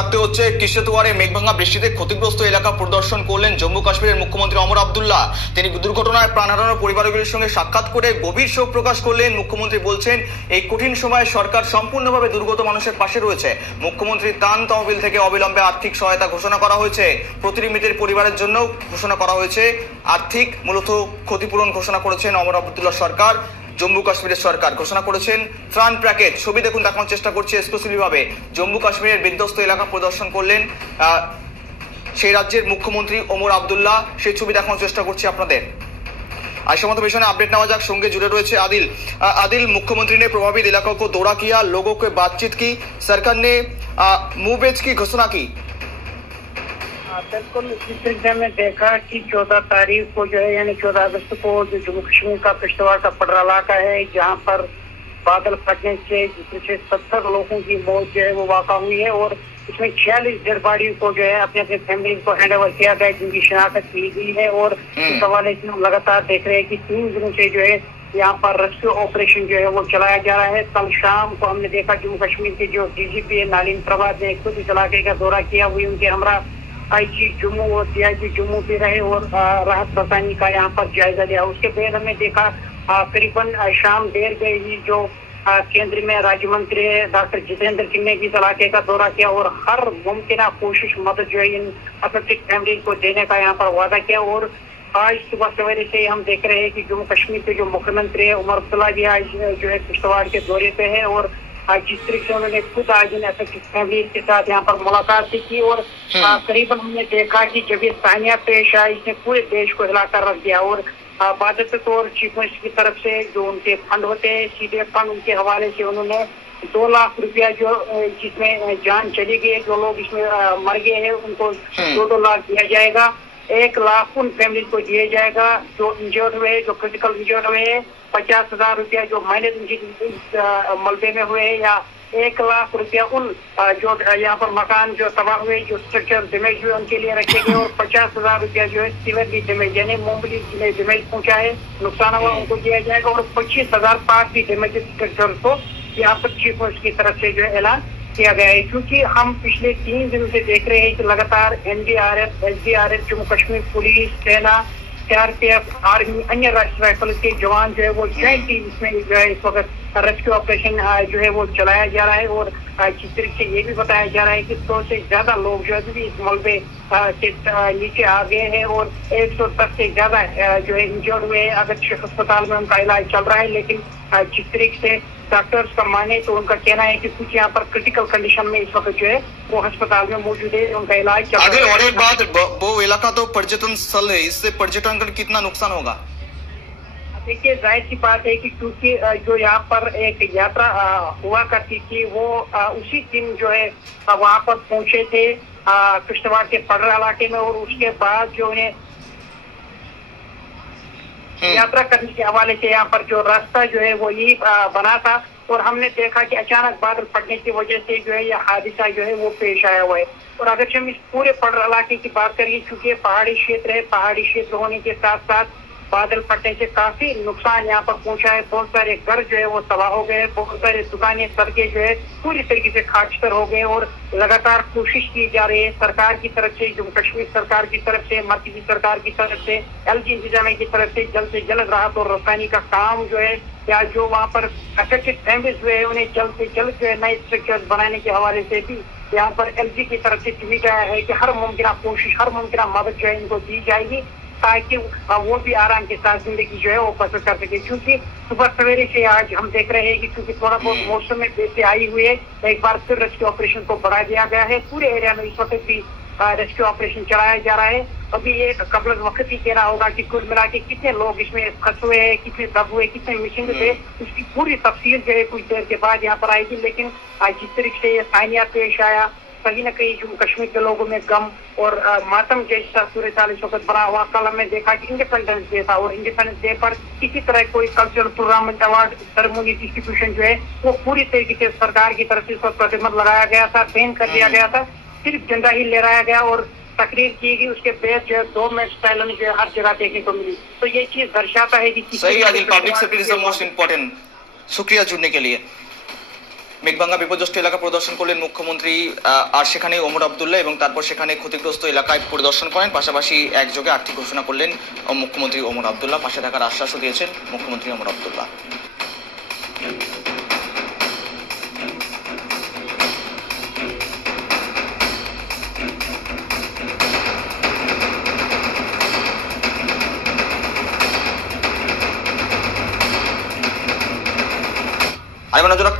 রাখতে হচ্ছে। কিশোরগড়ে মেঘভাঙা বৃষ্টিতে ক্ষতিগ্রস্ত এলাকা পরিদর্শন করলেন জম্মু কাশ্মীরের মুখ্যমন্ত্রী ওমর আবদুল্লাহ। তিনি দুর্ঘটনায় প্রাণ হারানোর পরিবারগুলির সঙ্গে সাক্ষাৎ করে গভীর শোক প্রকাশ করলেন। মুখ্যমন্ত্রী বলছেন, এই কঠিন সময়ে সরকার সম্পূর্ণভাবে দুর্গত মানুষের পাশে রয়েছে। মুখ্যমন্ত্রীর ত্রাণ তহবিল থেকে অবিলম্বে আর্থিক সহায়তা ঘোষণা করা হয়েছে। প্রতিটি মৃতের পরিবারের জন্য ঘোষণা করা হয়েছে আর্থিক মূলত ক্ষতিপূরণ ঘোষণা করেছেন ওমর আবদুল্লাহ সরকার। জম্মু কাশ্মীরের সরকার ঘোষণা করেছেন ত্রাণ প্যাকেজ। ছবি দেখুন, দেখানোর চেষ্টা করছি এক্সক্লুসিভ ভাবে। জম্মু কাশ্মীরের বিধ্বস্ত এলাকা পরিদর্শন করলেন সেই রাজ্যের মুখ্যমন্ত্রী ওমর আবদুল্লাহ। সেই ছবি দেখানোর চেষ্টা করছি আপনাদের। আর সমস্ত বিষয় আপडेट नेওয়া যাক। সঙ্গে जुड़े রয়েছে आदिल। आदिल, मुख्यमंत्री ने प्रभावित इलाकों को दौरा किया, लोगों के बातचीत की, सरकार ने मुआवजे की घोषणा की। बिल्कुल, इसी सिलसिले में देखा कि 14 तारीख को जो है यानी 14 अगस्त को जो जम्मू कश्मीर का किश्तवाड़ का पडरा इलाका है, जहां पर बादल फटने से जिससे 70 लोगों की मौत जो है वो वाक़ा हुई है और इसमें 46 डेड बॉडी को जो है अपने अपने फैमिली को हैंड ओवर किया गया, जिनकी शिनाख्त की गई है। और इस हवाले से हम लगातार देख रहे हैं कि 3 दिनों से जो है यहाँ पर रेस्क्यू ऑपरेशन जो है वो चलाया जा रहा है। कल शाम को हमने देखा जम्मू कश्मीर के जो डीजीपी है नालिन प्रभात ने खुद इस इलाके का दौरा किया हुई, उनके हमरा आईजी जम्मू और डीआईजी जम्मू भी रहे और राहत बचाने का यहाँ पर जायजा लिया। उसके बाद हमने देखा करीबन शाम देर गई ही जो केंद्र में राज्य मंत्री डॉक्टर जितेंद्र सिंह ने भी इस इलाके का दौरा किया और हर मुमकिन कोशिश मदद जो है इन अफेक्टेड फैमिली को देने का यहाँ पर वादा किया। और आज सुबह सवेरे से हम देख रहे हैं कि जम्मू कश्मीर के जो मुख्यमंत्री है उमर अब्दुल्ला भी आज जो है किश्तवाड़ के दौरे पे है और जिस तरीके से उन्होंने खुद आज इन अफेक्टेड फैमिली के साथ यहाँ पर मुलाकात भी की और करीबन हमने देखा कि जब ये सानिया पेश आई, इसने पूरे देश को हिलाकर रख दिया। और बाकायदा तौर चीफ मिनिस्टर की तरफ से जो उनके फंड होते हैं, सीधे फंड उनके हवाले से उन्होंने 2 लाख रुपया जो जिसमें जान चली गई, जो लोग इसमें मर गए हैं उनको 2-2 लाख दिया जाएगा। 1 लाख उन फैमिली को दिया जाएगा जो इंजर्ड हुए, जो क्रिटिकल इंजर्ड हुए हैं। 50,000 रुपया जो माइनर मलबे में हुए या 1 लाख रुपया उन जो यहाँ पर मकान जो तबाह हुए, जो स्ट्रक्चर डैमेज हुए उनके लिए रखेंगे। और 50,000 रुपया जो है सीवियरली डैमेज यानी मामूली जिन्हें डैमेज पहुंचा है, नुकसान हुआ, उनको दिया जाएगा। और 25,000 पार्टली डैमेज स्ट्रक्चर को यहाँ पर चीफ मिनिस्टर की तरफ से जो है ऐलान किया गया है। क्योंकि हम पिछले 3 दिनों से देख रहे हैं कि लगातार NDRF, SDRF, Jammu Kashmir police, सेना, CRPF, आर्मी, अन्य राष्ट्रीय राइफल के जवान जो है वो जॉइंट टीम इसमें जो है इस वक्त रेस्क्यू ऑपरेशन जो है वो चलाया जा रहा है। और जिस तरीके से ये भी बताया जा रहा है कि 100 से ज्यादा लोग जो है इस मलबे के नीचे आ गए हैं और 110 से ज्यादा जो है इंजर्ड हुए हैं। अगर अस्पताल में उनका इलाज चल रहा है, लेकिन जिस तरीके से डॉक्टर्स का माने तो उनका कहना है कि कुछ यहाँ पर क्रिटिकल कंडीशन में इस वक्त जो है वो अस्पताल में मौजूद है, उनका इलाज चल रहा है। और एक बात, वो इलाका तो पर्यटन स्थल है, इससे पर्यटन का कितना नुकसान होगा? देखिए, जाहिर सी बात है कि क्योंकि जो यहाँ पर एक यात्रा हुआ करती थी वो उसी दिन जो है वहाँ पर पहुंचे थे किश्तवाड़ के पडरा इलाके में। और उसके बाद जो उन्हें यात्रा करने के हवाले से यहाँ पर जो रास्ता जो है वो यही बना था और हमने देखा कि अचानक बादल फटने की वजह से जो है यह हादसा जो है वो पेश आया हुआ है। और अगर हम इस पूरे पडरा इलाके की बात करें, क्योंकि पहाड़ी क्षेत्र है, पहाड़ी क्षेत्र होने के साथ साथ बादल फटने से काफी नुकसान यहाँ पर पहुंचा है। बहुत सारे घर जो है वो तबाह हो गए, बहुत सारे दुकानें, सड़कें जो है पूरी तरीके से खाकस्तर हो गए। और लगातार कोशिश की जा रही है सरकार की तरफ से, जम्मू कश्मीर सरकार की तरफ से, मरकजी सरकार की तरफ से, LG इंतजामिया की तरफ से जल्द राहत और रसानी का काम जो है या जो वहाँ पर अफेक्टेड फैमिलीज हुए हैं उन्हें जल्द से जल्द जो है नए स्ट्रक्चर बनाने के हवाले से भी यहाँ पर LG की तरफ से ट्वीट आया है कि हर मुमकिन कोशिश, हर मुमकिन मदद जो है इनको दी जाएगी ताकि वो भी आराम के साथ जिंदगी जो है वो बसर कर सके। क्योंकि सुबह सवेरे से आज हम देख रहे हैं कि क्योंकि थोड़ा बहुत मौसम में बेहतरी आई हुई है, एक बार फिर रेस्क्यू ऑपरेशन को बढ़ा दिया गया है। पूरे एरिया में इस वक्त भी रेस्क्यू ऑपरेशन चलाया जा रहा है। अभी ये कबल वक्त ही कहना होगा कि कुल मिला के कितने लोग इसमें फंसे हुए हैं, कितने दब हुए, कितने मिसिंग थे, उसकी पूरी तफसील जो है कुछ देर के बाद यहाँ पर आएगी। लेकिन आज जिस तरीके से ये सानिया पेश आया, कहीं न कहीं जम्मू कश्मीर के लोगों में गम और मातम जैसा सूरत हाल इस वक्त बना हुआ। कल हमने देखा कि इंडिपेंडेंस डे था और इंडिपेंडेंस डे पर किसी तरह कोई cultural programme award ceremony distribution जो है वो पूरी तरीके से सरकार की तरफ से इस वक्त प्रतिबंध लगाया गया था, बैन कर दिया गया था। सिर्फ झंडा ही लहराया गया और तकरीर की गई, उसके बाद जो है 2 मिनट साइलेंस जो है हर जगह देखने को मिली। तो ये चीज दर्शाता है कि सही Adil, public safety is the most important. शुक्रिया जुड़ने के लिए। মেঘভাঙ্গা বিপর্যস্ত এলাকা পরিদর্শন করলেন মুখ্যমন্ত্রী, আর সেখানে ওমর আব্দুল্লাহ, এবং তারপর সেখানে ক্ষতিগ্রস্ত এলাকায় পরিদর্শন করেন, পাশাপাশি একযোগে আর্থিক ঘোষণা করলেন মুখ্যমন্ত্রী ওমর আব্দুল্লাহ। পাশে থাকার আশ্বাসও দিয়েছেন মুখ্যমন্ত্রী ওমর আব্দুল্লাহ। আর এবার নজর রাখতে